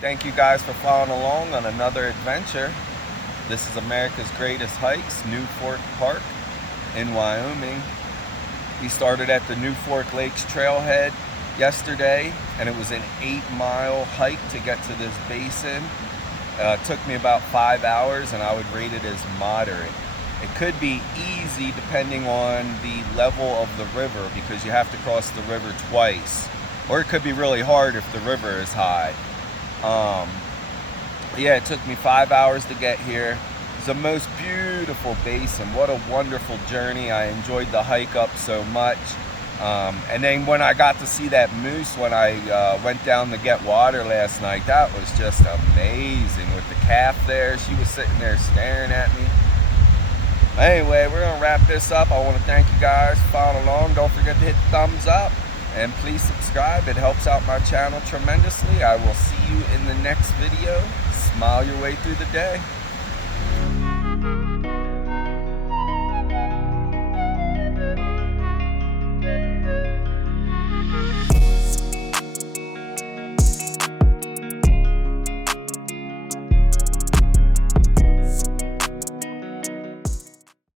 Thank you guys for following along on another adventure. This is America's Greatest Hikes, New Fork Park in Wyoming. We started at the New Fork Lakes trailhead yesterday, and it was an 8-mile hike to get to this basin. It took me about 5 hours, and I would rate it as moderate. It could be easy depending on the level of the river, because you have to cross the river twice. Or it could be really hard if the river is high. Yeah, it took me 5 hours to get here. It's the most beautiful basin. What a wonderful journey. I enjoyed the hike up so much. And then when I got to see that moose when I went down to get water last night, that was just amazing. With the calf there, she was sitting there staring at me. Anyway, we're gonna wrap this up. I want to thank you guys for following along. Don't forget to hit the thumbs up and please subscribe. It helps out my channel tremendously. I will see you in the next video. Smile your way through the day.